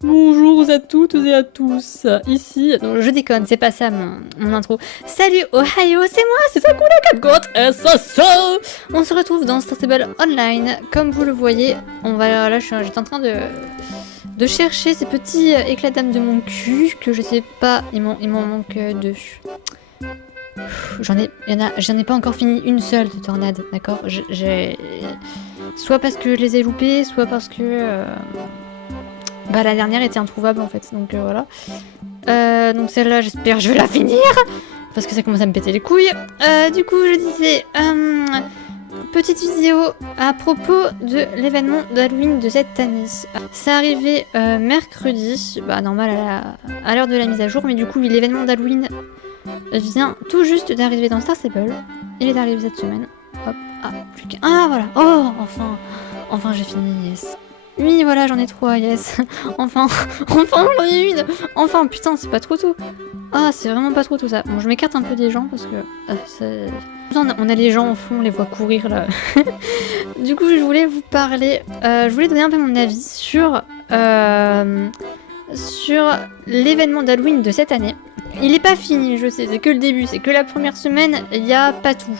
Bonjour à toutes et à tous. Ici, non, je déconne, c'est pas ça mon intro. Salut Ohio, c'est moi, c'est Sakura Capgot et ça. On se retrouve dans Star Stable Online. Comme vous le voyez, là, j'étais en train de chercher ces petits éclats d'âme de mon cul que je sais pas, il m'en manque deux. J'en ai pas encore fini une seule de tornade, d'accord. Soit parce que je les ai loupés, soit parce que la dernière était introuvable en fait, donc voilà. Donc celle-là, j'espère que je vais la finir parce que ça commence à me péter les couilles. Du coup, je disais, petite vidéo à propos de l'événement d'Halloween de cette année. C'est arrivé mercredi, normal à l'heure de la mise à jour, mais du coup, l'événement d'Halloween vient tout juste d'arriver dans Star Stable. Il est arrivé cette semaine. Hop, plus qu'un. Ah voilà. Oh, enfin j'ai fini, yes. Oui, voilà, j'en ai 3, yes. Enfin j'en ai une. Enfin, putain, c'est pas trop tôt. Ah, c'est vraiment pas trop tôt ça. Bon, je m'écarte un peu des gens parce que on a les gens au fond, on les voit courir là. Du coup, je voulais vous parler. Je voulais donner un peu mon avis sur l'événement d'Halloween de cette année. Il est pas fini, je sais, c'est que le début, c'est que la première semaine, il y a pas tout.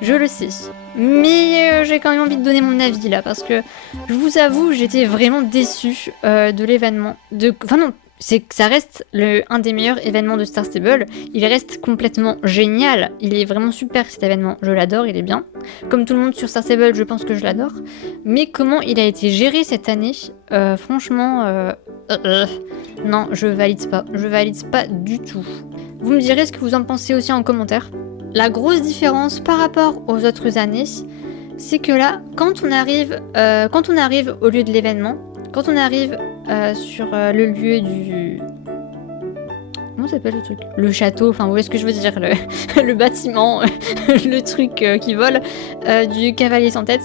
Je le sais. Mais j'ai quand même envie de donner mon avis là, parce que je vous avoue, j'étais vraiment déçue de l'événement. Enfin non, c'est que ça reste un des meilleurs événements de Star Stable. Il reste complètement génial. Il est vraiment super cet événement. Je l'adore, il est bien. Comme tout le monde sur Star Stable, je pense que je l'adore. Mais comment il a été géré cette année, franchement, non, je valide pas. Je valide pas du tout. Vous me direz ce que vous en pensez aussi en commentaire. La grosse différence par rapport aux autres années, c'est que là, quand on arrive au lieu de l'événement, quand on arrive sur le lieu du... Comment s'appelle le truc? Le château, enfin vous voyez ce que je veux dire, le bâtiment, le truc qui vole, du cavalier sans tête,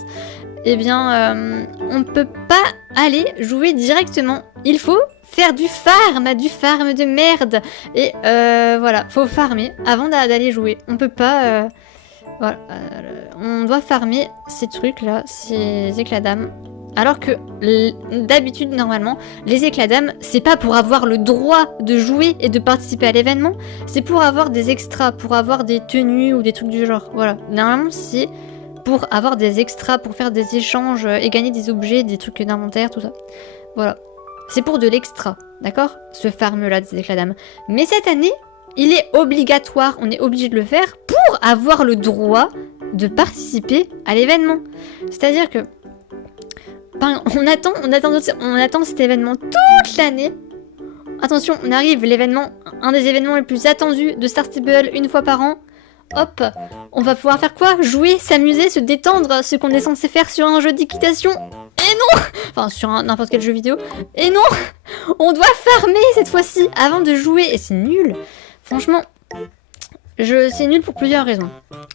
eh bien, on peut pas aller jouer directement. Il faut faire du farm de merde. Et voilà, faut farmer avant d'aller jouer. On peut pas... voilà, on doit farmer ces trucs là, ces éclats d'âme. Alors que d'habitude, normalement, les éclats d'âme, c'est pas pour avoir le droit de jouer et de participer à l'événement, c'est pour avoir des extras, pour avoir des tenues ou des trucs du genre. Voilà, normalement c'est pour avoir des extras, pour faire des échanges et gagner des objets, des trucs d'inventaire, tout ça. Voilà. C'est pour de l'extra, d'accord? Ce farm-là des éclats d'âme. Mais cette année, il est obligatoire, on est obligé de le faire pour avoir le droit de participer à l'événement. C'est-à-dire que on attend cet événement toute l'année. Attention, on arrive, un des événements les plus attendus de Star Stable une fois par an. Hop, on va pouvoir faire quoi? Jouer, s'amuser, se détendre, ce qu'on est censé faire sur un jeu d'équitation. Et non! Enfin, sur n'importe quel jeu vidéo. Et non! On doit farmer cette fois-ci avant de jouer. Et c'est nul. Franchement, c'est nul pour plusieurs raisons.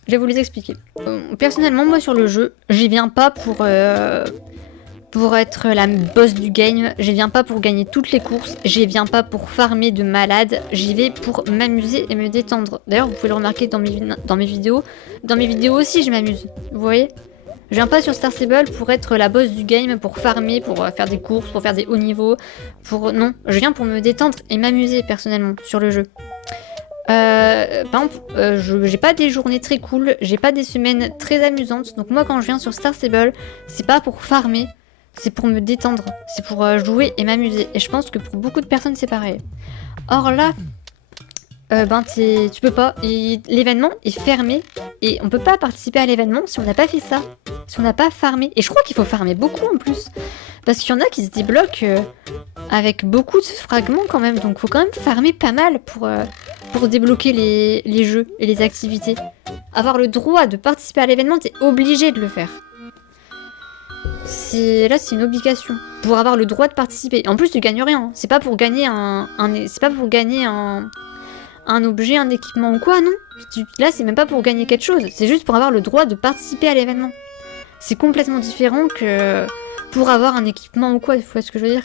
Je vais vous les expliquer. Personnellement, moi sur le jeu, j'y viens pas pour être la boss du game. J'y viens pas pour gagner toutes les courses. J'y viens pas pour farmer de malade. J'y vais pour m'amuser et me détendre. D'ailleurs, vous pouvez le remarquer dans mes vidéos. Dans mes vidéos aussi, je m'amuse. Vous voyez? Je viens pas sur Star Stable pour être la boss du game, pour farmer, pour faire des courses, pour faire des hauts niveaux. Non, je viens pour me détendre et m'amuser personnellement sur le jeu. Par exemple, j'ai pas des journées très cool, j'ai pas des semaines très amusantes. Donc moi quand je viens sur Star Stable, c'est pas pour farmer, c'est pour me détendre, c'est pour jouer et m'amuser. Et je pense que pour beaucoup de personnes c'est pareil. Or là, tu peux pas. L'événement est fermé et on peut pas participer à l'événement si on n'a pas fait ça, si on n'a pas farmé. Et je crois qu'il faut farmer beaucoup en plus, parce qu'il y en a qui se débloquent avec beaucoup de fragments quand même. Donc faut quand même farmer pas mal pour débloquer les jeux et les activités. Avoir le droit de participer à l'événement, t'es obligé de le faire. Là c'est une obligation pour avoir le droit de participer. En plus tu gagnes rien. C'est pas pour gagner un objet, un équipement ou quoi, non. Là, c'est même pas pour gagner quelque chose. C'est juste pour avoir le droit de participer à l'événement. C'est complètement différent que pour avoir un équipement ou quoi, vous voyez ce que je veux dire?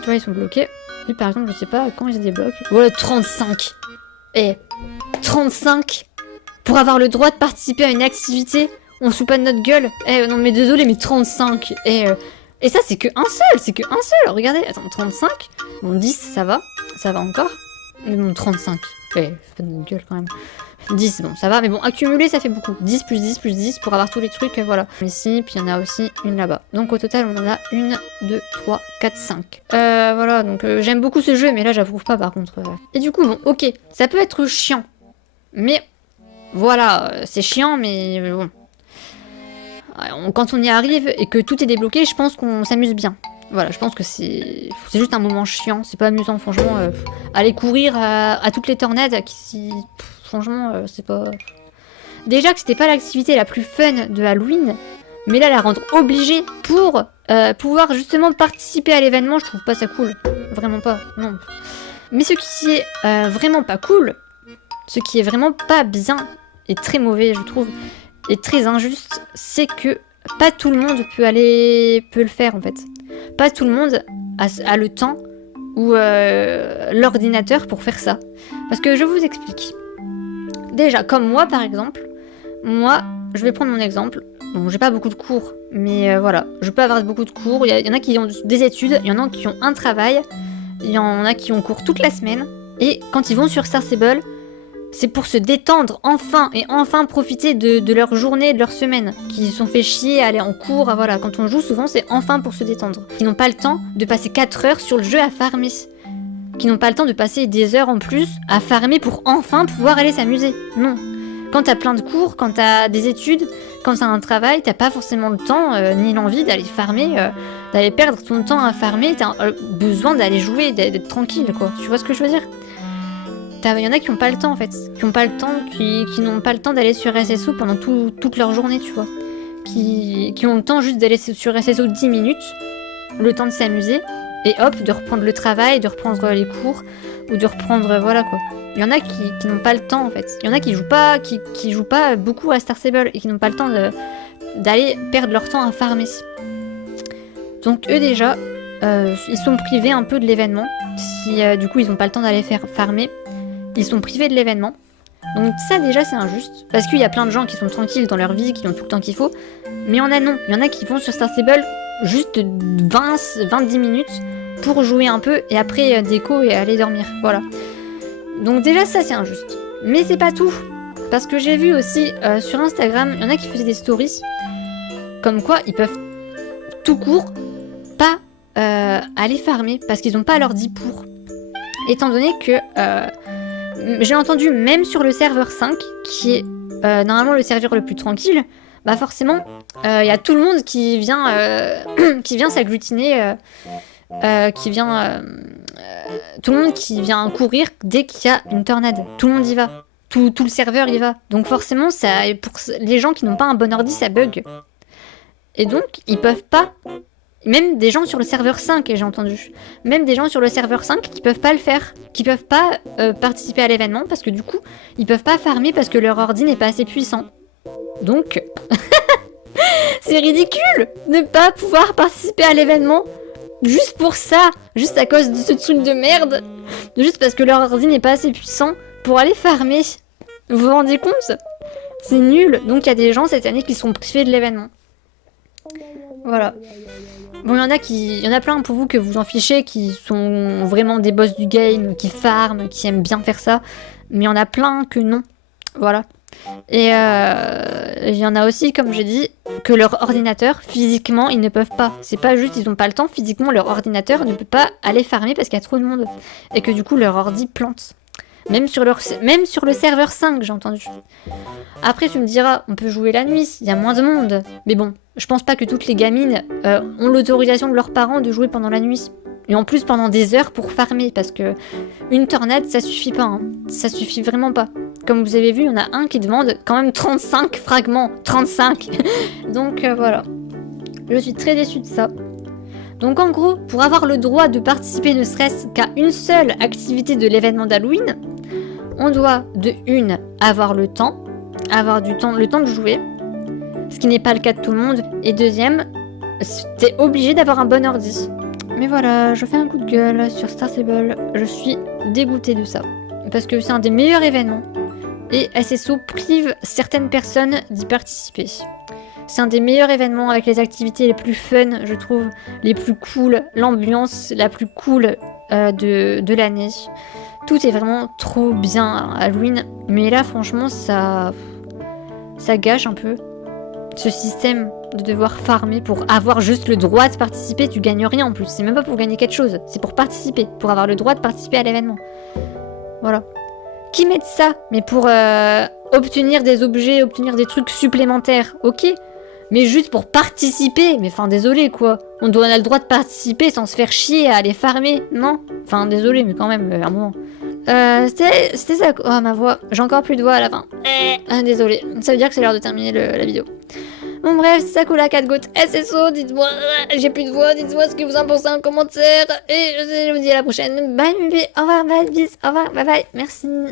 Tu vois, ils sont bloqués. Lui, par exemple, je sais pas quand ils se débloquent. Voilà, 35. 35 pour avoir le droit de participer à une activité. On se fout pas de notre gueule. Non, mais désolé, mais 35. Et ça, c'est que un seul, c'est que un seul. Regardez, attends, 35. Bon, 10, ça va encore. Mais bon, 35. Ouais, pas de notre gueule quand même. 10, bon, ça va, mais bon, accumuler, ça fait beaucoup. 10 plus 10 plus 10 pour avoir tous les trucs, voilà. Ici, puis il y en a aussi une là-bas. Donc au total, on en a 1, 2, 3, 4, 5. Voilà, donc j'aime beaucoup ce jeu, mais là, j'approuve pas par contre. Et du coup, bon, ok, ça peut être chiant. Mais, voilà, c'est chiant, mais bon. Quand on y arrive et que tout est débloqué, je pense qu'on s'amuse bien. Voilà, je pense que c'est juste un moment chiant, c'est pas amusant, franchement. Aller courir à toutes les tornades, franchement, c'est pas... Déjà que c'était pas l'activité la plus fun de Halloween, mais là, la rendre obligée pour pouvoir justement participer à l'événement, je trouve pas ça cool. Vraiment pas, non. Mais ce qui est vraiment pas cool, ce qui est vraiment pas bien, et très mauvais, je trouve, et très injuste, c'est que pas tout le monde peut le faire, en fait. Pas tout le monde a le temps ou l'ordinateur pour faire ça. Parce que je vous explique. Déjà, comme moi par exemple, moi, je vais prendre mon exemple. Bon, j'ai pas beaucoup de cours, mais voilà, je peux avoir beaucoup de cours. Il y en a qui ont des études, il y en a qui ont un travail, il y en a qui ont cours toute la semaine. Et quand ils vont sur Star Stable, c'est pour se détendre enfin et enfin profiter de leur journée, de leur semaine, qui se sont fait chier à aller en cours. Voilà, quand on joue souvent, c'est enfin pour se détendre. Qui n'ont pas le temps de passer 4 heures sur le jeu à farmer. Qui n'ont pas le temps de passer des heures en plus à farmer pour enfin pouvoir aller s'amuser. Non. Quand t'as plein de cours, quand t'as des études, quand t'as un travail, t'as pas forcément le temps ni l'envie d'aller farmer, d'aller perdre ton temps à farmer. T'as besoin d'aller jouer, d'être tranquille, quoi. Tu vois ce que je veux dire ? Il y en a qui n'ont pas le temps en fait, qui n'ont pas le temps d'aller sur SSO pendant toute leur journée, tu vois. Qui ont le temps juste d'aller sur SSO 10 minutes, le temps de s'amuser, et hop, de reprendre le travail, de reprendre les cours, ou de reprendre, voilà quoi. Il y en a qui n'ont pas le temps en fait. Il y en a qui jouent pas beaucoup à Star Stable, et qui n'ont pas le temps d'aller perdre leur temps à farmer. Donc eux déjà, ils sont privés un peu de l'événement, si du coup ils n'ont pas le temps d'aller faire farmer. Ils sont privés de l'événement. Donc ça déjà c'est injuste. Parce qu'il y a plein de gens qui sont tranquilles dans leur vie, qui ont tout le temps qu'il faut. Mais il y en a non. Il y en a qui vont sur Star Stable juste 20-10 minutes pour jouer un peu et après déco et aller dormir. Voilà. Donc déjà ça c'est injuste. Mais c'est pas tout. Parce que j'ai vu aussi sur Instagram, il y en a qui faisaient des stories. Comme quoi ils peuvent tout court pas aller farmer. Parce qu'ils n'ont pas l'ordi pour. Étant donné que... j'ai entendu même sur le serveur 5, qui est normalement le serveur le plus tranquille, bah forcément, il y a tout le monde qui vient s'agglutiner, tout le monde qui vient courir dès qu'il y a une tornade. Tout le monde y va. Tout le serveur y va. Donc forcément, pour les gens qui n'ont pas un bon ordi, ça bug. Et donc, ils peuvent pas... Même des gens sur le serveur 5, j'ai entendu. Même des gens sur le serveur 5 qui peuvent pas le faire. Qui peuvent pas participer à l'événement parce que du coup, ils peuvent pas farmer parce que leur ordi n'est pas assez puissant. Donc, c'est ridicule de ne pas pouvoir participer à l'événement. Juste pour ça. Juste à cause de ce truc de merde. Juste parce que leur ordi n'est pas assez puissant pour aller farmer. Vous vous rendez compte ? C'est nul. Donc il y a des gens cette année qui sont privés de l'événement. Voilà. Bon, il y en a plein pour vous que vous en fichez, qui sont vraiment des boss du game, qui farment, qui aiment bien faire ça. Mais il y en a plein que non. Voilà. Et il y en a aussi, comme j'ai dit, que leur ordinateur, physiquement, ils ne peuvent pas. C'est pas juste, ils n'ont pas le temps, physiquement, leur ordinateur ne peut pas aller farmer parce qu'il y a trop de monde. Et que du coup, leur ordi plante. Même sur le serveur 5, j'ai entendu. Après, tu me diras, on peut jouer la nuit, il y a moins de monde. Mais bon, je pense pas que toutes les gamines ont l'autorisation de leurs parents de jouer pendant la nuit. Et en plus, pendant des heures pour farmer, parce que une tornade, ça suffit pas. Hein. Ça suffit vraiment pas. Comme vous avez vu, il y en a un qui demande quand même 35 fragments. 35. Donc voilà. Je suis très déçue de ça. Donc en gros, pour avoir le droit de participer ne serait-ce qu'à une seule activité de l'événement d'Halloween, on doit de une avoir le temps de jouer, ce qui n'est pas le cas de tout le monde, et deuxième, t'es obligé d'avoir un bon ordi. Mais voilà, je fais un coup de gueule sur Star Stable, je suis dégoûtée de ça, parce que c'est un des meilleurs événements, et SSO prive certaines personnes d'y participer. C'est un des meilleurs événements avec les activités les plus fun, je trouve, les plus cool, l'ambiance la plus cool de l'année. Tout est vraiment trop bien à Halloween, mais là franchement ça gâche un peu ce système de devoir farmer pour avoir juste le droit de participer. Tu gagnes rien en plus, c'est même pas pour gagner quelque chose, c'est pour participer, pour avoir le droit de participer à l'événement. Voilà. Qui mettent ça? Mais pour obtenir des objets, obtenir des trucs supplémentaires, ok. Mais juste pour participer, mais enfin désolé quoi. On a le droit de participer sans se faire chier à aller farmer, non? Enfin désolé, mais quand même, un moment. C'était ça. Oh ma voix, j'ai encore plus de voix à la fin. Désolé, ça veut dire que c'est l'heure de terminer la vidéo. Bon bref, c'est Sakura 4 Goat SSO, dites-moi, j'ai plus de voix, dites-moi ce que vous en pensez en commentaire. Et je vous dis à la prochaine. Bye bébé, au revoir, bye, bis, au revoir, bye bye, merci.